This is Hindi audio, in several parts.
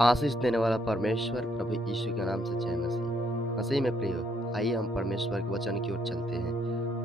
आशीष देने वाला परमेश्वर प्रभु यीशु के नाम से जय मसीह। मसीह में प्रिय आइए हम परमेश्वर के वचन की ओर चलते हैं।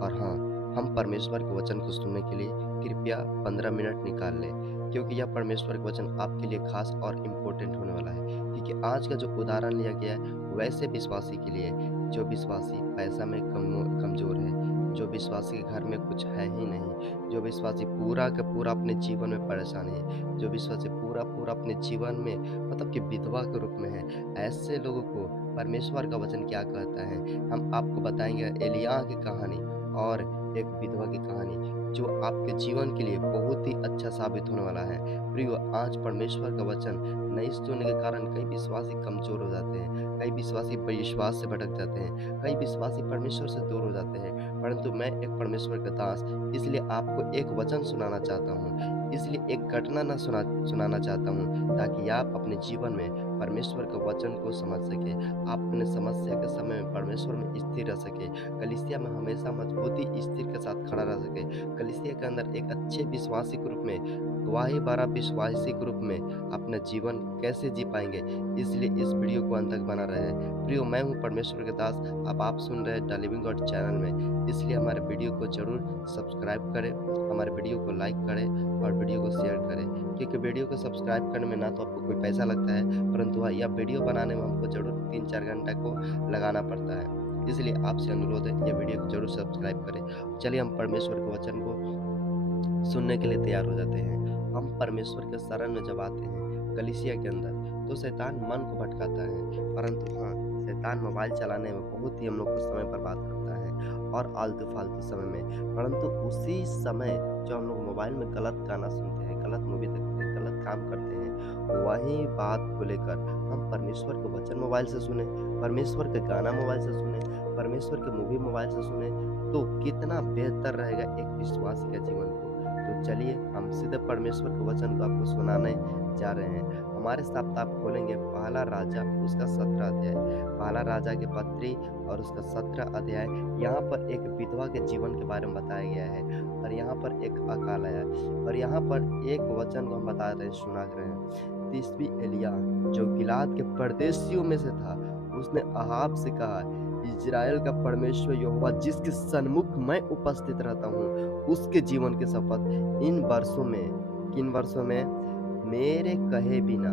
और हाँ, हम परमेश्वर के वचन को सुनने के लिए कृपया 15 मिनट निकाल लें, क्योंकि यह परमेश्वर का वचन आपके लिए खास और इम्पोर्टेंट होने वाला है। क्योंकि आज का जो उदाहरण लिया गया है वैसे विश्वासी के लिए है, जो विश्वासी पैसा में कमजोर है, जो विश्वासी के घर में कुछ है ही नहीं, जो विश्वासी पूरा का पूरा अपने जीवन में परेशान है, जो विश्वासी पूरा अपने जीवन में मतलब कि विधवा के रूप में है। ऐसे लोगों को परमेश्वर का वचन क्या कहता है, हम आपको बताएंगे एलिय्याह की कहानी और एक विधवा की कहानी, जो आपके जीवन के लिए बहुत ही अच्छा साबित होने वाला है। प्रियो, आज परमेश्वर का वचन नहीं सुनने के कारण कई विश्वासी कमजोर हो जाते हैं, कई विश्वासी विश्वास से भटक जाते हैं, कई विश्वासी परमेश्वर से दूर हो जाते हैं। परंतु मैं एक परमेश्वर का दास, इसलिए आपको एक वचन सुनाना चाहता हूँ, इसलिए एक घटना न सुनाना चाहता हूँ, ताकि आप अपने जीवन में परमेश्वर के वचन को समझ सके, आप अपने समस्या के समय में परमेश्वर में स्थिर रह सके, कलीसिया में हमेशा मजबूती स्थिर के साथ खड़ा रह सके, कलीसिया के अंदर एक अच्छे विश्वासी के रूप में, गवाही भरा विश्वासी के रूप में अपना जीवन कैसे जी पाएंगे। इसलिए इस वीडियो को अंत तक बना रहे हैं। प्रियो, मैं हूँ परमेश्वर के दास, अब आप सुन रहे हैं द लिविंग गॉड चैनल में, इसलिए हमारे वीडियो को जरूर सब्सक्राइब करें, हमारे वीडियो को लाइक करें और वीडियो को शेयर करें। क्योंकि वीडियो को सब्सक्राइब करने में ना तो आपको कोई पैसा लगता है, परंतु हाँ, यह वीडियो बनाने में हमको जरूर 3-4 घंटा को लगाना पड़ता है। इसलिए आपसे अनुरोध है, यह वीडियो को जरूर सब्सक्राइब करें। चलिए हम परमेश्वर के वचन को सुनने के लिए तैयार हो जाते हैं। हम परमेश्वर के शरण में जब आते हैं कलीसिया के अंदर, तो शैतान मन को भटकाता है, परंतु हाँ, शैतान मोबाइल चलाने में बहुत ही हम लोग को समय बर्बाद करता है और आलतू फालतू समय में। परंतु उसी समय जो हम लोग मोबाइल में गलत गाना सुनते हैं, गलत मूवी देखते हैं, गलत काम करते हैं, वही बात को लेकर हम परमेश्वर को वचन मोबाइल से सुने, परमेश्वर का गाना मोबाइल से सुने, परमेश्वर के मूवी मोबाइल से सुने, तो कितना बेहतर रहेगा एक विश्वासी का जीवन को। तो चलिए हम सीधे परमेश्वर के वचन को आपको सुनाने जा रहे हैं। हमारे साथ आप खोलेंगे पहला राजा उसका 17 अध्याय, पहला राजा की पत्री और उसका 17 अध्याय। यहाँ पर एक विधवा के जीवन के बारे में बताया गया है और यहाँ पर एक अकाल आया और यहाँ पर एक वचन को हम बता रहे सुना रहे हैं। 30वीं एलिय्याह जो गिलाद के परदेशियों में से था, उसने अहाब से कहा, इजराइल का परमेश्वर यहोवा जिसके सन्मुख मैं उपस्थित रहता हूँ, उसके जीवन के शपथ, इन वर्षों में, किन वर्षों में, मेरे कहे बिना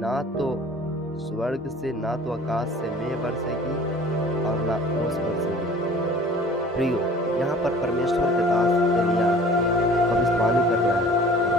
ना तो स्वर्ग से ना तो आकाश से मेघ बरसेगी और ना ओस बरसेगी। प्रियो, यहाँ पर परमेश्वर के दास एलिय्याह भविष्यवाणी कर रहा है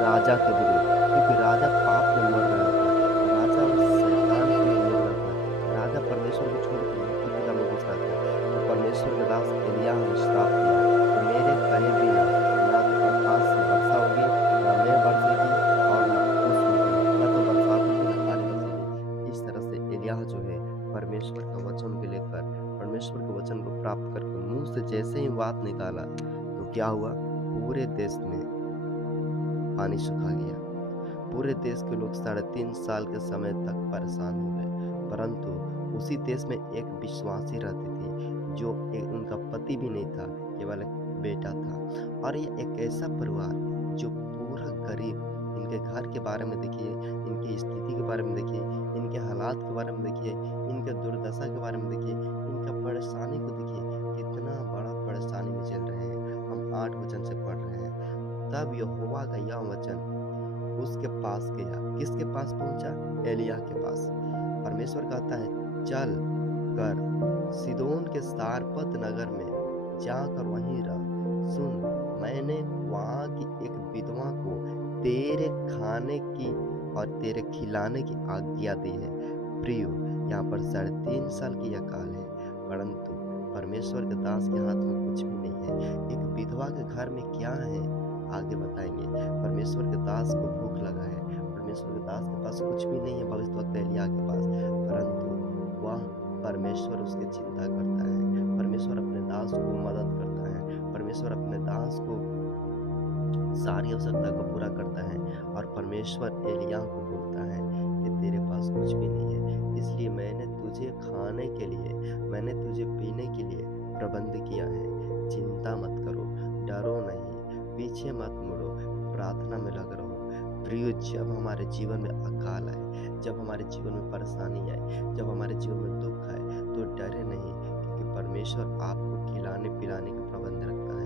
राजा के विरुद्ध, क्योंकि राजा पाप में मर रहा था, राजा शैतान की ओर मुड़ रहा था, राजा परमेश्वर को छोड़ कर भक्ति पिता में घुस रहा था। तो परमेश्वर के दास एलिय्याह ने श्राप दिया कि मेरे कहे बिना ना तो आकाश से वर्षा होगी, ना मेघ बरसेगी और ना ओस होगी, ना तो बरसात होगी, ना आंधी बरसेगी। इस तरह से एलिय्याह जो है परमेश्वर का वचन को लेकर, परमेश्वर के वचन को प्राप्त करके मुंह से जैसे ही बात निकाला, तो क्या हुआ, पूरे देश में पानी सुखा गया। पूरे देश के लोग 3.5 साल के समय तक परेशान हो गए। परंतु उसी देश में एक विश्वासी रहती थी, जो उनका पति भी नहीं था, केवल एक बेटा था। और ये एक ऐसा परिवार जो पूरा गरीब, इनके घर के बारे में देखिए, इनकी स्थिति के बारे में देखिए, इनके हालात के बारे में देखिए, इनके दुर्दशा के बारे में देखिए, इनका परेशानी को देखिए, कितना बड़ा परेशानी में चल रहे हैं। हम 8 वचन से पढ़ रहे हैं। तब यहोवा का यह वचन उसके पास गया। किसके पास पहुंचा? एलिय्याह के पास। परमेश्वर कहता है, चल कर सीदोन के सारपत नगर में जाकर वहीं रह। सुन, मैंने वहां की एक विधवा को तेरे खाने की और तेरे खिलाने की आज्ञा दी है। प्रियो, यहाँ पर 3.5 साल की यह काल है, परंतु परमेश्वर के दास के हाथ में कुछ भी नहीं है। एक विधवा के घर में क्या है, आगे बताएंगे। परमेश्वर के दास को भूख लगा है, परमेश्वर के दास के पास कुछ भी नहीं है भविष्यवक्ता एलिय्याह के पास, परंतु वह परमेश्वर उसकी चिंता करता है, परमेश्वर अपने दास को मदद करता है, परमेश्वर अपने दास को सारी आवश्यकता को पूरा करता है। और परमेश्वर एलिय्याह को बोलता है कि तेरे पास कुछ भी नहीं है, इसलिए मैंने तुझे खाने के लिए, मैंने तुझे पीने के लिए प्रबंध किया है। चिंता मत करो, डरो नहीं, पीछे मत मुड़ो, प्रार्थना में लग रहो। प्रियो, जब हमारे जीवन में अकाल आए, जब हमारे जीवन में परेशानी आए, जब हमारे जीवन में दुःख आए, तो डरे नहीं, क्योंकि परमेश्वर आपको खिलाने-पिलाने का प्रबंध रखता है।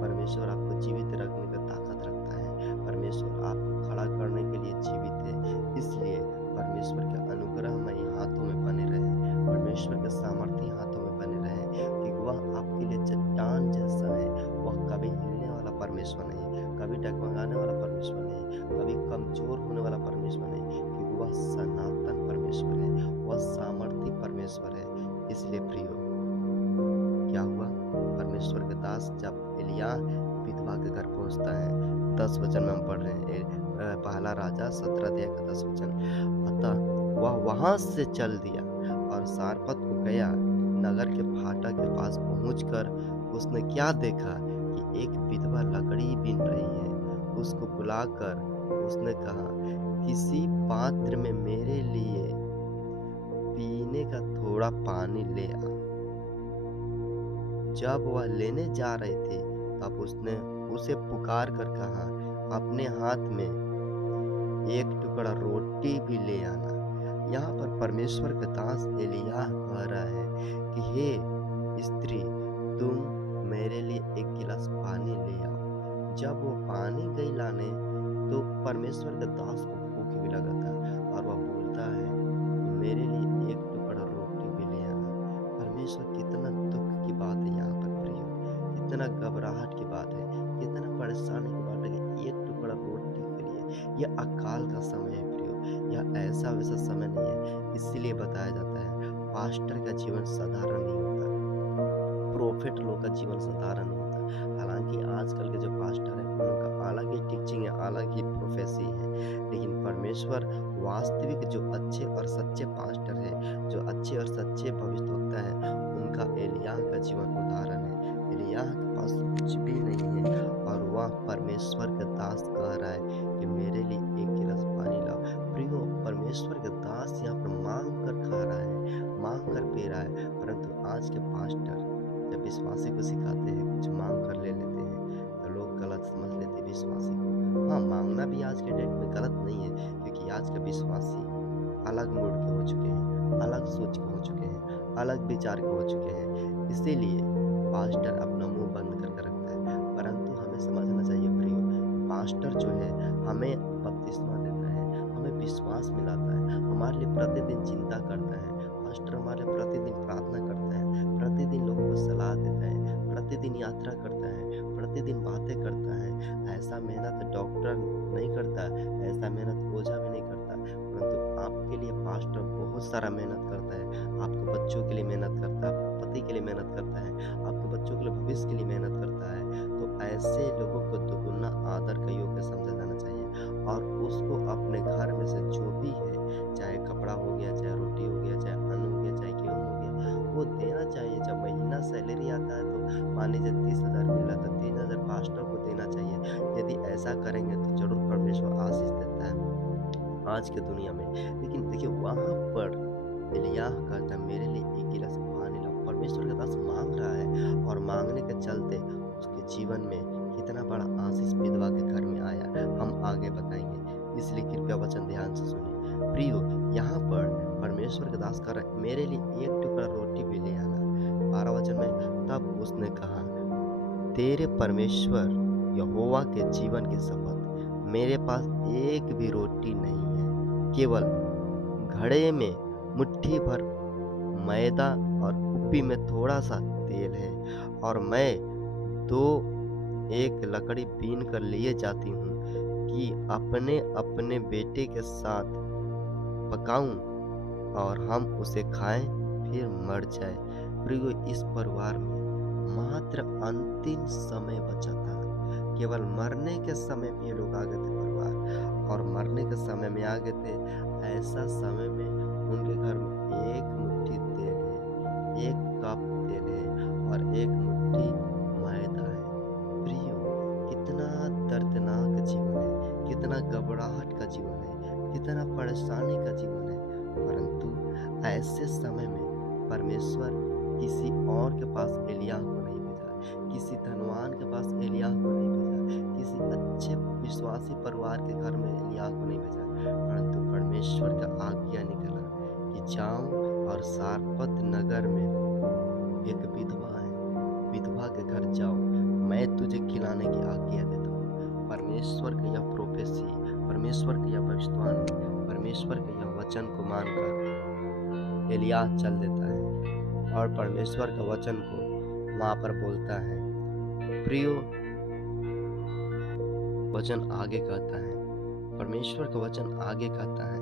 परमेश्वर आपको जीवित रखने का ताकत रखता है। परमेश्वर आपको खड़ा करने के लिए जीवित है। इसलिए परमेश्वर के अनुग्रहमयी हाथों में बने रहें, परमेश्वर के सामर्थी हाथों में बने रहें, क्योंकि वह आपके लिए चट्टान जैसा है। वह कभी हिलने वाला परमेश्वर नहीं, कभी डगमगाने वाला परमेश्वर नहीं, कभी कमज़ोर होने वाला परमेश्वर नहीं, क्योंकि वह सनातन परमेश्वर है, वह सामर्थी परमेश्वर है। इसलिए प्रियो, क्या हुआ? परमेश्वर के दास जब एलिय्याह विधवा के घर पहुँचता है, 10 वचन में हम पढ़ रहे हैं, पहला राजा 17 अध्याय का 10 वचन। अतः वह वहाँ से चल दिया और सारपत को गया। नगर के फाटक के पास पहुँचकर उसने क्या देखा कि एक विधवा लकड़ी बीन रही है। उसको बुलाकर उसने कहा, किसी पात्र में मेरे लिए पीने का थोड़ा पानी ले आ। जब वह लेने जा रही थी, तब उसने उसे पुकार कर कहा, अपने हाथ में एक टुकड़ा रोटी भी ले आना। यहाँ पर परमेश्वर का दास एलिय्याह कह रहा है कि हे स्त्री, तुम मेरे लिए एक गिलास पानी ले आओ। जब वो पानी गई लाने, तो परमेश्वर के दास को भूख भी लगा था, और वह बोलता है, मेरे लिए एक टुकड़ा रोटी भी ले आना। परमेश्वर, कितना दुख की बात है यहाँ पर प्रियो, कितना घबराहट की बात है, कितना परेशानी की बात है कि एक टुकड़ा रोटी के लिए। यह अकाल का समय है प्रियो, यह ऐसा वैसा समय नहीं है। इसीलिए बताया जाता है, पास्टर का जीवन साधारण नहीं होता, प्रोफेट लोग का जीवन साधारण नहीं होता। हालांकि आजकल के जो पास्टर हैं, उनका अलग ही टीचिंग है, अलग ही प्रोफेसी है, लेकिन परमेश्वर वास्तविक जो अच्छे और सच्चे पास्टर है, जो अच्छे और सच्चे भविष्यवक्ता है, उनका एलिय्याह का जीवन उदाहरण है। एलिय्याह के पास कुछ भी नहीं है, और वह परमेश्वर के दास कह रहा है कि मेरे लिए एक गिलास पानी लाओ। प्रियो, परमेश्वर के दास यहाँ पर मांग कर खा रहा है, मांग कर पी रहा है। परंतु आज के पास्टर जब विश्वासी को सिखाते हैं, कुछ मांग कर ले लेते हैं, तो लोग गलत समझ लेते हैं विश्वासी को। हाँ, मांगना भी आज के डेट में गलत नहीं है, क्योंकि आज के विश्वासी अलग मूड के हो चुके हैं, अलग सोच के हो चुके हैं, अलग विचार के हो चुके हैं। इसीलिए पास्टर अपना मुंह बंद करके रखता है। परंतु हमें समझना चाहिए प्रियो, पास्टर जो है हमें बपतिस्मा देता है, हमें विश्वास मिलाता है, हमारे लिए प्रतिदिन चिंता करता है। पास्टर हमारे लिए प्रतिदिन प्रार्थना करता है, प्रतिदिन लोगों को सलाह देता है, प्रतिदिन यात्रा करता है, प्रतिदिन बातें करता है। ऐसा मेहनत डॉक्टर नहीं करता, ऐसा मेहनत ओझा भी नहीं करता, परंतु आपके लिए पास्टर बहुत सारा मेहनत करता है। आपके बच्चों के लिए मेहनत करता है, आपके पति के लिए मेहनत करता है, आपके बच्चों के लिए भविष्य के लिए मेहनत करता है। तो ऐसे लोगों को दुगुना आदर का योग्य समझा जाना चाहिए, और उसको अपने घर में से जो भी है, चाहे कपड़ा हो गया, चाहे रोटी हो गया, चाहे अन्न हो गया, चाहे गेहूँ हो गया, वो देना चाहिए। जब महीना सैलरी आता है, तो मान लीजिए 30,000 मिल रहा है, तो 3,000 पास्टर को देना चाहिए। यदि ऐसा करेंगे तो जरूर परमेश्वर आशीष देता है आज के दुनिया में। लेकिन देखिए, वहां पर एलिय्याह कहता है, मेरे लिए एक गिलास पानी लाओ। परमेश्वर का दास मांग रहा है, और मांगने के चलते उसके जीवन में कितना बड़ा आशीष विधवा के घर में आया, हम आगे बताएंगे। इसलिए कृपया वचन ध्यान से सुनिए प्रियो। यहाँ पर परमेश्वर के दास कर, मेरे लिए एक टुकड़ा रोटी भी ले आना। 12 वचन में, तब उसने कहा, तेरे परमेश्वर यहोवा के जीवन की शपथ, मेरे पास एक भी रोटी नहीं है, केवल घड़े में मुट्ठी भर मैदा और कुप्पी में थोड़ा सा तेल है, और मैं तो एक लकड़ी बीन कर लिए जाती हूँ कि अपने अपने बेटे के साथ पकाऊं, और हम उसे खाएं, फिर मर जाए। प्रियो, इस परिवार में मात्र अंतिम समय बचा था, केवल मरने के समय पे ये लोग आ गए थे परिवार, और मरने के समय में आ गए थे। ऐसा समय में उनके घर में एक मुट्ठी तेल है, एक कप तेल है, और एक मुट्ठी मैदा है। प्रियो, कितना दर्दनाक जीवन है, कितना घबराहट का जीवन है, कितना परेशानी का जीवन है। परंतु ऐसे समय में परमेश्वर किसी और के पास एलिय्याह को नहीं भेजा, किसी धनवान के पास एलिय्याह को नहीं भेजा, किसी अच्छे विश्वासी परिवार के घर में एलिय्याह को नहीं भेजा, परंतु परमेश्वर का आज्ञा जाऊं और सारपत नगर में एक विधवा है, विधवा के घर जाऊं, मैं तुझे खिलाने की आज्ञा देता हूँ। परमेश्वर का यह प्रोफेसी, परमेश्वर की यह भविष्यवाणी, परमेश्वर के यह वचन को मानकर एलिय्याह चल देता है और परमेश्वर का वचन को वहां पर बोलता है। प्रियो, वचन आगे कहता है, परमेश्वर का वचन आगे कहता है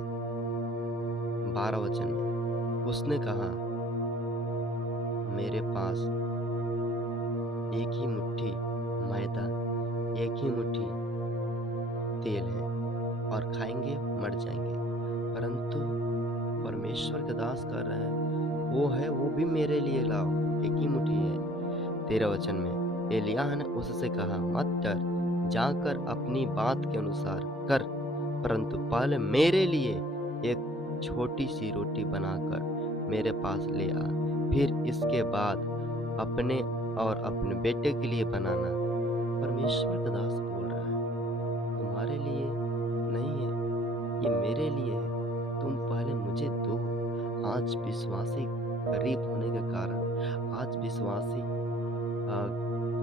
12 वचन में, उसने कहा मेरे पास एक ही मुट्ठी मैदा, एक ही मुट्ठी तेल है और खाएंगे मर जाएंगे। परंतु परमेश्वर का दास कर रहा है वो भी मेरे लिए लाओ, एक ही मुट्ठी है। 13 वचन में एलिय्याह ने उससे कहा मत डर, जाकर अपनी बात के अनुसार कर, परंतु पहले मेरे लिए एक छोटी सी रोटी बनाकर मेरे पास ले आ, फिर इसके बाद अपने और अपने बेटे के लिए बनाना। परमेश्वर का दास बोल रहा है तुम्हारे लिए नहीं है, ये मेरे लिए है, तुम पहले मुझे दो। आज विश्वासी गरीब होने के कारण, आज विश्वासी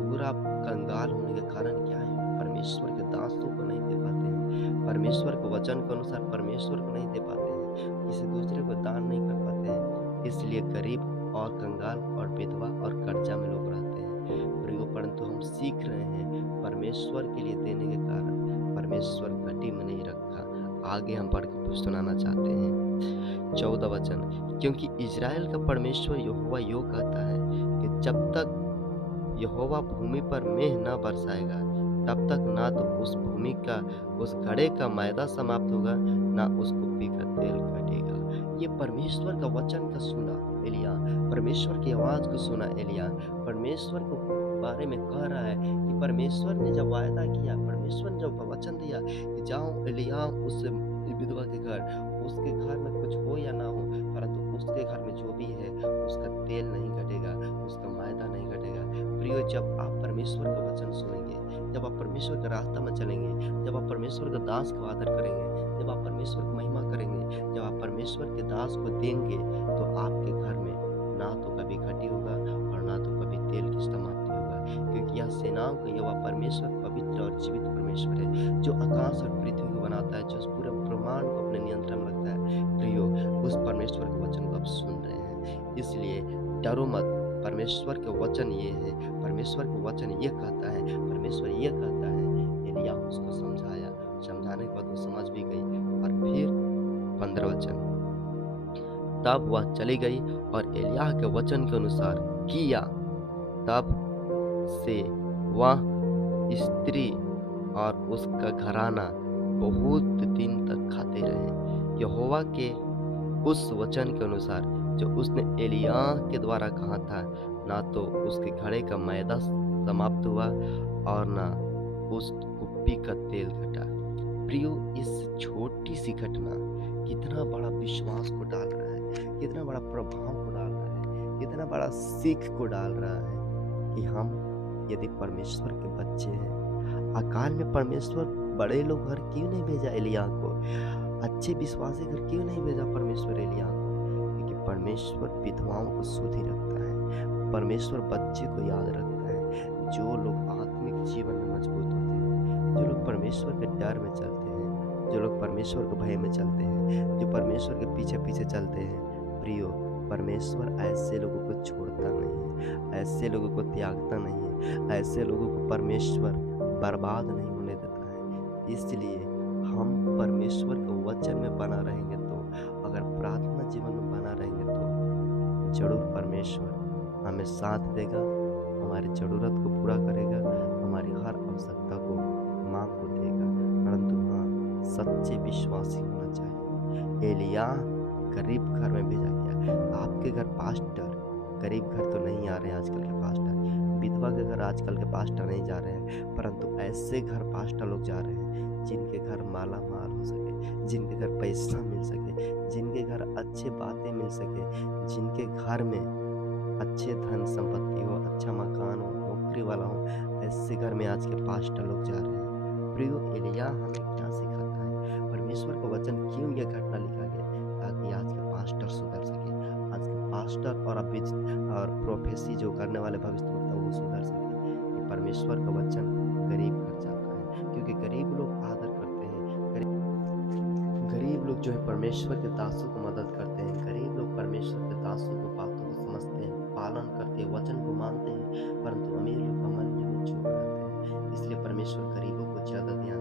पूरा कंगाल होने के कारण क्या है, परमेश्वर के दासों को नहीं दे पाते हैं, परमेश्वर के वचन के अनुसार परमेश्वर को नहीं दे पाते हैं, किसी दूसरे को दान नहीं कर पाते हैं, इसलिए गरीब और कंगाल और विधवा और कर्जा में लोग रहते हैं। प्रियो, परंतु हम सीख रहे हैं परमेश्वर के लिए देने के कारण परमेश्वर घटी में नहीं रखा। आगे हम पढ़ के सुनाना चाहते हैं 14 वचन, क्योंकि इजराइल का परमेश्वर यहोवा यो कहता है कि जब तक यहोवा भूमि पर मेंह न बरसाएगा तब तक ना तो उस भूमि का उस घड़े का मैदा समाप्त होगा, ना उस कुप्पी का तेल घटेगा। ये परमेश्वर का वचन का सुना एलिय्याह, परमेश्वर की आवाज को सुना एलिय्याह, परमेश्वर को बारे में कह रहा है कि परमेश्वर ने जब वायदा किया, परमेश्वर ने जब वचन दिया कि जाओ एलिय्याह उस विधवा के घर, उसके घर में कुछ हो या ना हो, परंतु उसके घर में जो भी है उसका तेल नहीं घटेगा, उसका मैदा नहीं घटेगा। प्रियो, जब आप परमेश्वर का वचन सुनेंगे, जब आप परमेश्वर के रास्ता में चलेंगे, जब आप परमेश्वर के दास को आदर करेंगे, जब आप परमेश्वर की महिमा करेंगे, जब आप परमेश्वर के दास को देंगे, तो आपके घर में ना तो कभी घटी होगा और ना तो कभी तेल की समाप्ति होगा, क्योंकि यह सेनाओं का यहोवा परमेश्वर पवित्र और जीवित परमेश्वर है, जो आकाश और पृथ्वी को बनाता है, जो उस पूरे ब्रह्मांड को अपने नियंत्रण में रखता है। प्रियो, उस परमेश्वर के वचन को आप सुन रहे हैं, इसलिए डरो मत। परमेश्वर के वचन ये है, परमेश्वर के वचन ये कहता है, परमेश्वर ये कहता है। एलिय्याह उसको समझाया, समझाने के बाद वो समझ भी गई। और फिर 15 वचन, तब वह चली गई और एलिय्याह के वचन के अनुसार किया। तब से वह स्त्री और उसका घराना बहुत दिन तक खाते रहे, यहोवा के उस वचन के अनुसार जो उसने एलिय्याह के द्वारा कहा था। ना तो उसके घड़े का मैदा समाप्त हुआ और ना उस कुप्पी का तेल घटा। प्रियो, इस छोटी सी घटना कितना बड़ा विश्वास को डाल रहा है, कितना बड़ा प्रभाव को डाल रहा है, कितना बड़ा सीख को डाल रहा है कि हम यदि परमेश्वर के बच्चे हैं, अकाल में परमेश्वर बड़े लोग घर क्यों नहीं भेजा एलिय्याह को, अच्छे विश्वासी घर क्यों नहीं भेजा परमेश्वर एलिय्याह को, क्योंकि परमेश्वर विधवाओं को शुद्ध ही रखता है, परमेश्वर बच्चे को याद रखता है। जो लोग आत्मिक जीवन में मजबूत होते हैं, जो लोग परमेश्वर के डर में चलते हैं, जो लोग परमेश्वर के भय में चलते हैं, जो परमेश्वर के पीछे पीछे चलते हैं, प्रियो, परमेश्वर ऐसे लोगों को छोड़ता नहीं है, ऐसे लोगों को त्यागता नहीं है, ऐसे लोगों को परमेश्वर बर्बाद नहीं होने देता है। इसलिए हम परमेश्वर के वचन में बना रहेंगे, तो अगर प्रार्थना जीवन में बना रहेंगे तो जरूर परमेश्वर हमें साथ देगा, हमारी जरूरत को पूरा करेगा, हमारी हर आवश्यकता को मांग को देगा। परंतु हाँ, सच्चे विश्वासी होना चाहिए। एलिय्याह गरीब घर में भेजा गया। आपके घर पास्टर, गरीब घर तो नहीं आ रहे हैं आजकल के पास्टर, विधवा के घर आजकल के पास्टर नहीं जा रहे हैं, परंतु ऐसे घर पास्टर लोग जा रहे हैं जिनके घर माला माल हो सके, जिनके घर पैसा मिल सके, जिनके घर अच्छे बातें मिल सके, जिनके घर में अच्छे धन संपत्ति हो, अच्छा मकान हो, नौकरी वाला हो, ऐसे घर में आज के पास्टर लोग जा रहे हैं। प्रियो, एलिय्याह हमें क्या सिखाता है, परमेश्वर का वचन क्यों यह घटना लिखा गया, ताकि आज के पास्टर सुधर और और प्रोफेसी जो करने वाले भविष्यवक्ता वो सुधर सके कि परमेश्वर का वचन गरीब घर जाता है, क्योंकि गरीब लोग आदर करते हैं। गरीब लोग जो है परमेश्वर के दासों को मदद करते हैं। गरीब लोग परमेश्वर के दासों को बातों को समझते हैं, पालन करते हैं, वचन को मानते हैं, परंतु अमीर लोग का मन जो है चुप रहते हैं। इसलिए परमेश्वर गरीबों को ज़्यादा ध्यान